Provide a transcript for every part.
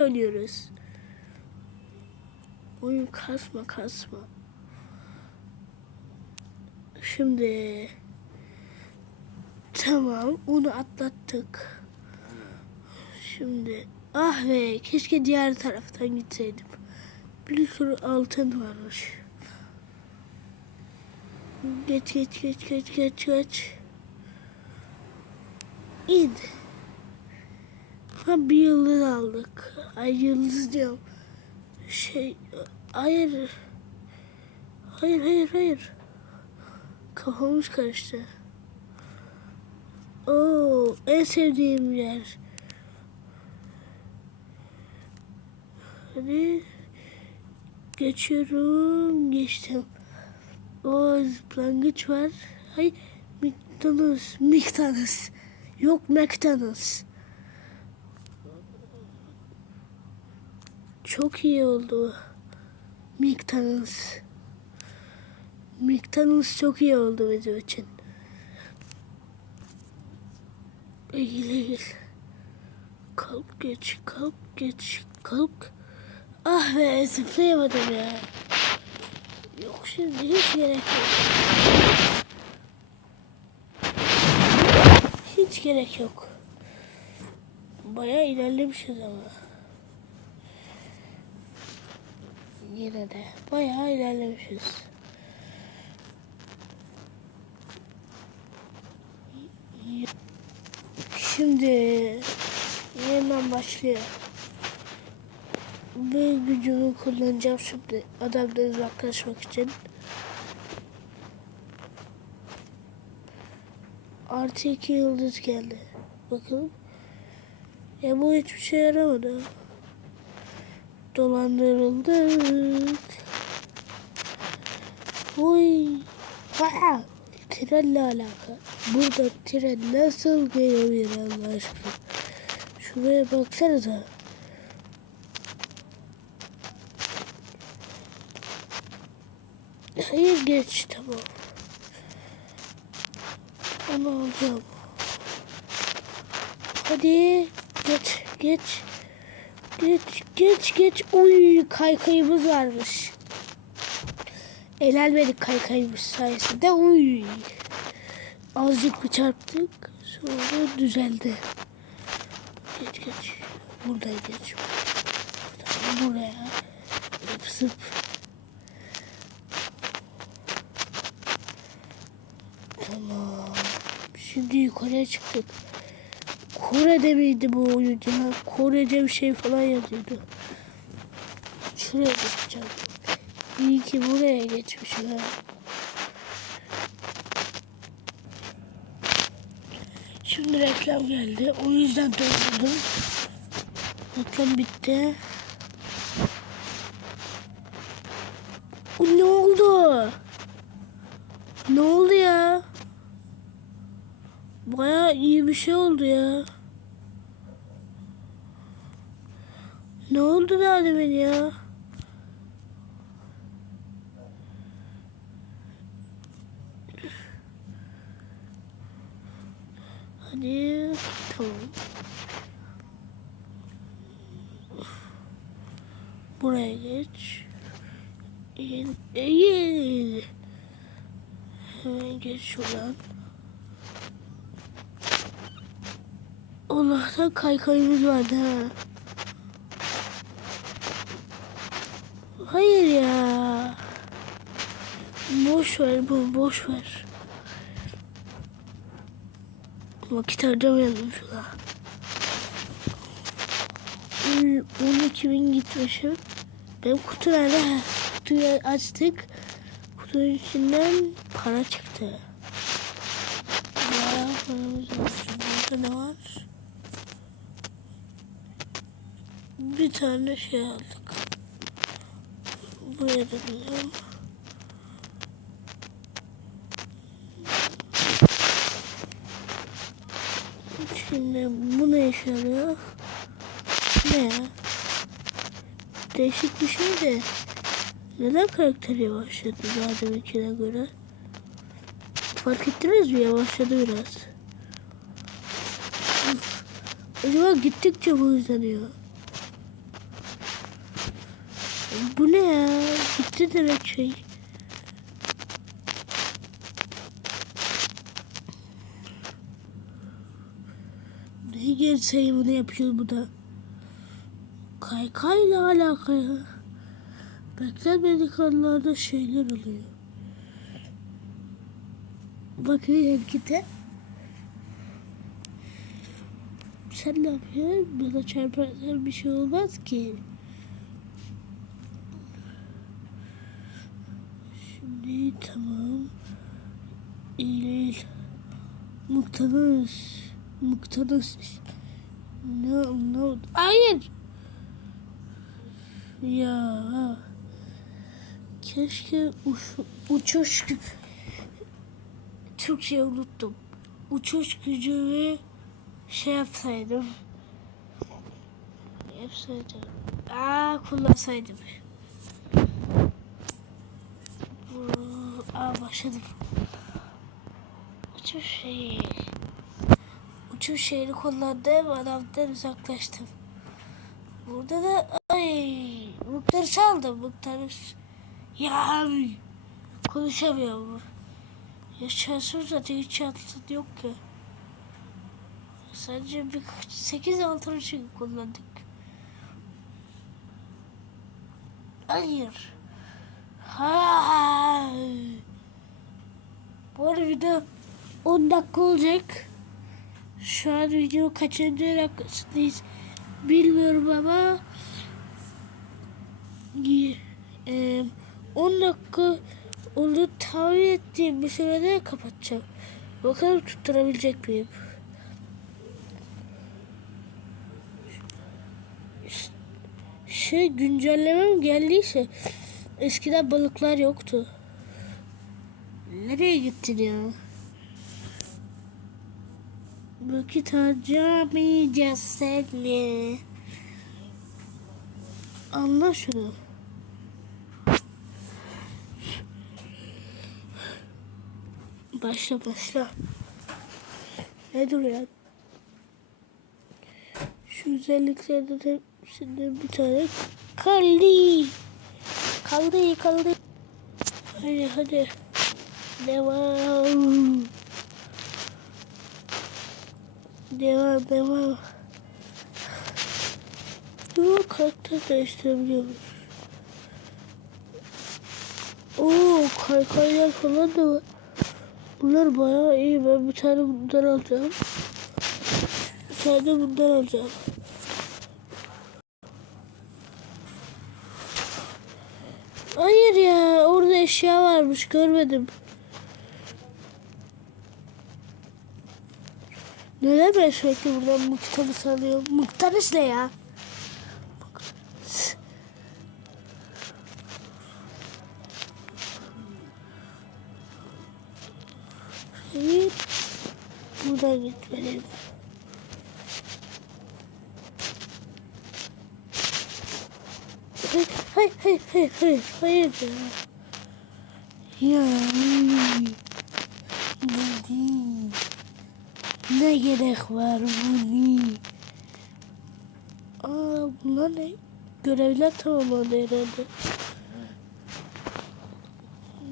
oynuyoruz. Oyun kasma kasma. Şimdi tamam onu atlattık. Şimdi ah be keşke diğer taraftan gitseydim. Bir sürü altın varmış. Geç geç geç geç geç geç. İn. Ha bir yıldız aldık. Ay yıldız diyorum. Şey hayır. Hayır hayır hayır. Kafamız karıştı. Oo, en sevdiğim yer. Hadi. Geçiyorum. Geçtim. O zıplangıç var. Hay McDonald's. McDonald's. Yok McDonald's. Çok iyi oldu. McDonald's. McDonald's çok iyi oldu bizim için. Eğil eğil. Kalk geç, kalk geç, kalk. Ah be zıplayamadım ya. Yok şimdi hiç gerek yok. Hiç gerek yok. Bayağı ilerlemişiz ama. Yine de bayağı ilerlemişiz. Şimdi yeniden başlıyor. Bu gücümü kullanacağım şimdi adamdan uzaklaşmak için. Artı iki yıldız geldi. Bakalım. Ya bu hiçbir şey yaramadı. Dolandırıldık. Oy. Ha. Trenle alaka. Burada tren nasıl gelebilir Allah aşkına? Şuraya baksanıza. Hayır geç tamam. Onu alacağım. Hadi geç geç. Geç geç geç. Uy kaykayımız varmış. Elenmedik kaykayımız sayesinde. Uy. Azıcık bir çarptık. Sonra düzeldi. Geç geç. Buradan geç. Buradan buraya. Zıp zıp. Tamam. Şimdi yukarıya çıktık. Kore'de miydi bu oyun ya? Korece bir şey falan yazıyordu. Şuraya geçeceğim. İyi ki buraya geçmişim ha. Şimdi reklam geldi. O yüzden döndüm. Reklam bitti. O ne oldu? Ne oldu ya? Baya iyi bir şey oldu ya. Ne oldu daha demin ya? Hadi tamam. Buraya geç. Eğil. Eğil. Hemen geç şuradan. Allah'tan kaykayımız vardı ha. Hayır ya. Boş ver bu boş ver. Vakit harcamayalım şuna. 12 bin gitmişim. Benim kutu nerede? Kutuyu açtık. Kutunun içinden para çıktı. Ya paramız. Burada ne var? Bir tane şey aldık. Buraya da biliyorum. Şimdi bu ne işe yarıyor? Ne? Değişik bir şey de. Neden karakter yavaşladı daha deminkine göre? Fark ettiniz mi? Yavaşladı biraz. Acaba gittikçe mi hızlanıyor? Bu ne ya? Gitti direkt şey. Ne geri bunu yapıyor bu da? Kaykayla alakalı. Beklenmedik anlarda şeyler oluyor. Bakın harekete. Sen ne yapıyorsun? Bana çarparsan bir şey olmaz ki. Şimdi tamam. İyi. Muktanız. Muktanız. Ne ne Hayır. Ya. Keşke uç, uçuş gü- Türkçeyi unuttum. Uçuş gücümü şey yapsaydım. Yapsaydım. Aa kullansaydım. Aa başladım. Uçuş şeyi. Uçuş şeyini kullandım. Adamdan uzaklaştım. Burada da ay mıktarı çaldım mıktarı. Ya konuşamıyorum. Ya şansım zaten hiç şansım yok ki. Sadece bir 8 altın için kullandık. Hayır. Ha. Bu arada video 10 dakika olacak. Şu an video kaçıncı dakikasındayız bilmiyorum ama e, 10 dakika onu tahmin ettiğim bir sürede kapatacağım. Bakalım tutturabilecek miyim? Şey güncellemem geldiyse eskiden balıklar yoktu. Nereye gittin ya? Vakit harcamayacağız seninle. Anla şunu. Başla başla. Ne duruyor? Şu özelliklerden hepsinden bir tane kaldı. Kaldı kaldı. Hadi hadi. Devam. Devam devam. Bu karakter değiştirebiliyoruz. Oo kaykaylar falan da var. Bunlar bayağı iyi. Ben bir tane bundan alacağım. Bir tane bundan alacağım. Hayır ya orada eşya varmış görmedim. Neden ben sürekli buradan mıknatıs alıyorum? Mıknatıs ne ya? Hayır. Buradan gitmeliyim. Hayır, hayır, hayır, hayır, hayır, hayır ya. Ya. Ne değil. Ne gerek var bunu? Aa bunlar ne? Görevler tamamlandı herhalde.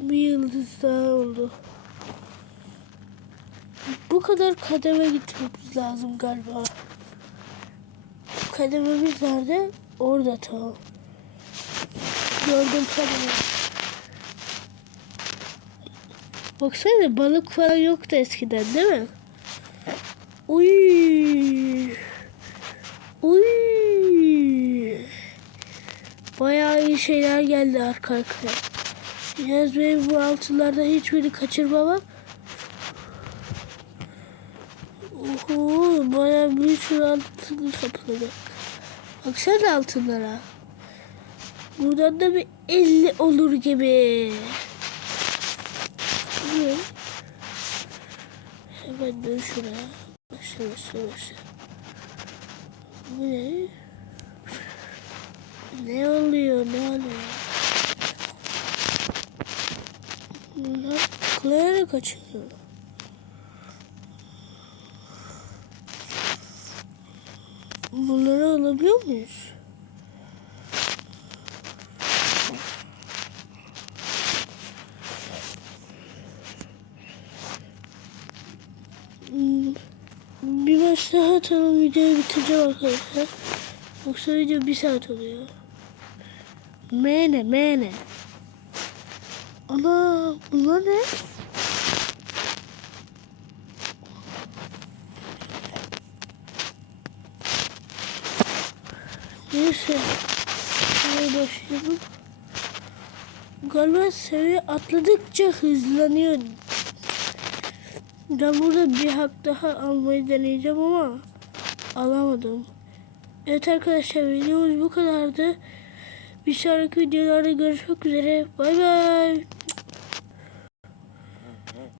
Bir yıldız daha oldu. Bu kadar kademe gitmemiz lazım galiba. Kadememiz nerede? Orada tamam. Gördüm kademe. Baksana balık falan yoktu eskiden değil mi? Uy. Uy. Bayağı iyi şeyler geldi arka arkaya. Yalnız benim bu altınlardan hiçbirini kaçırmamam. Oho bayağı bir sürü altın topladık. Baksana altınlara. Buradan da bir 50 olur gibi. Hemen dön şuraya. Başla. Bu ne? Ne oluyor ne oluyor? Bunlar tıklayarak açılıyor. Bunları alabiliyor muyuz? Atalım videoyu bitireceğim arkadaşlar. Yoksa video bir saat oluyor. M ne? M ne? Ana bunlar ne? Neyse. Şuraya başlayalım. Galiba seviye atladıkça hızlanıyor. Ben burada bir hak daha almayı deneyeceğim ama alamadım. Evet arkadaşlar videomuz bu kadardı. Bir sonraki videolarda görüşmek üzere. Bay bay.